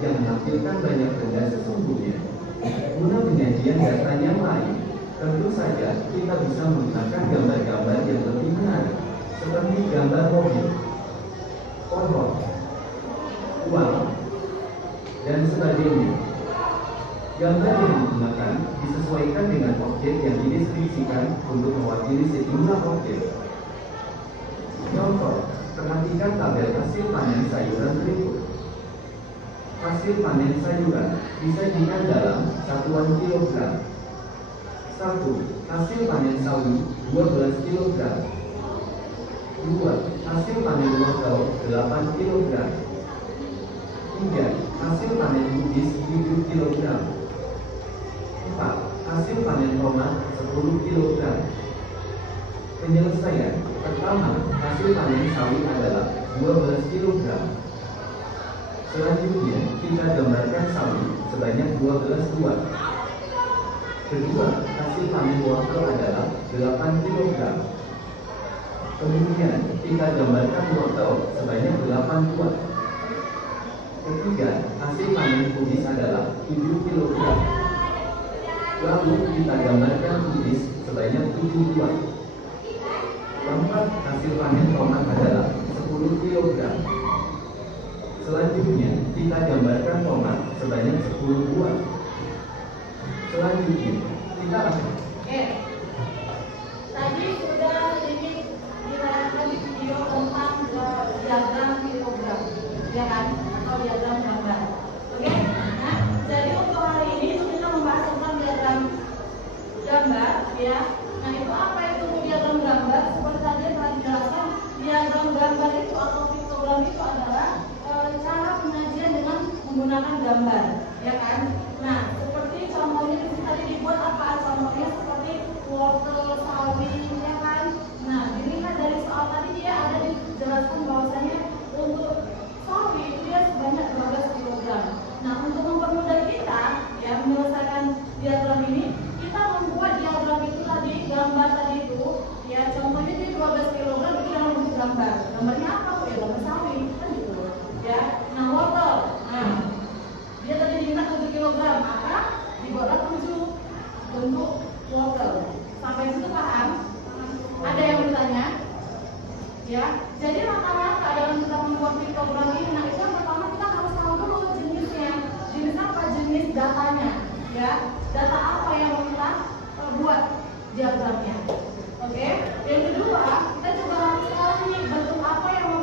yang menampilkan banyak benda sesungguhnya. Guna penyajian data yang lain, tentu saja kita bisa menggunakan gambar-gambar yang lebih menarik, seperti gambar mobil, pohon, uang, dan sebagainya. Gambar yang digunakan disesuaikan dengan objek yang dideskripsikan untuk mewakili sejumlah objek. Contoh, perhatikan tabel hasil panen sayuran berikut. Hasil panen sayuran disajikan dalam satuan kilogram. 1. Hasil panen sawi 12 kilogram. 2. Hasil panen wortel 8 kilogram. 3. Hasil panen kubis 7 kilogram. 4. Hasil panen tomat 10 kilogram. Penyelesaian. Pertama, hasil panen sawi adalah 12 kilogram. Selanjutnya, kita gambarkan sawi sebanyak 12 buah. Kedua, hasil panen wortel adalah 8 kilogram. Kemudian, kita gambarkan wortel sebanyak 8 buah. Ketiga, hasil panen kubis adalah 7 kilogram. Lalu, kita gambarkan kubis sebanyak 7 buah. Keempat, hasil panen tomat adalah 10 kilogram. Selanjutnya, kita gambarkan tomat sebanyak 10 buah. Selanjutnya, kita akan tadi sudah ini dilakukan di video tentang diagram kilogram, ya kan? Atau diagram gambar. Oke? Nah, jadi untuk hari ini kita membahas tentang diagram gambar, ya. Nah, itu apa itu diagram gambar? Seperti tadi yang telah dijelaskan, diagram gambar itu atau piktogram itu adalah cara penyajian dengan menggunakan gambar, ya kan? Nah, seperti contohnya di sini tadi dibuat apa? Contohnya seperti wortel, sawi, ya kan? Nah, dilihat dari soal tadi dia ada dijelaskan bahwasanya untuk sawi dia sebanyak 12 kilogram. Nah, untuk mempermudah kita ya menyelesaikan diagram ini, kita membuat diagram itu tadi, gambar tadi itu, ya contohnya dia 12 kilogram itu dalam bentuk gambar. Gambarnya apa? Ya gambar sawi, kan gitu. Ya, nah wortel, nah dia tadi diminta 7 kilogram, maka dibuatlah 7 bentuk wortel. Sampai situ paham? Ada yang bertanya? Ya, jadi rata-rata dalam kita membuat piktogram ini, nah itu yang pertama kita harus tahu dulu jenisnya, jenis apa, jenis datanya, ya, data apa yang mau kita buat diagramnya. Oke, yang kedua kita juga harus tahu nih bentuk apa yang mau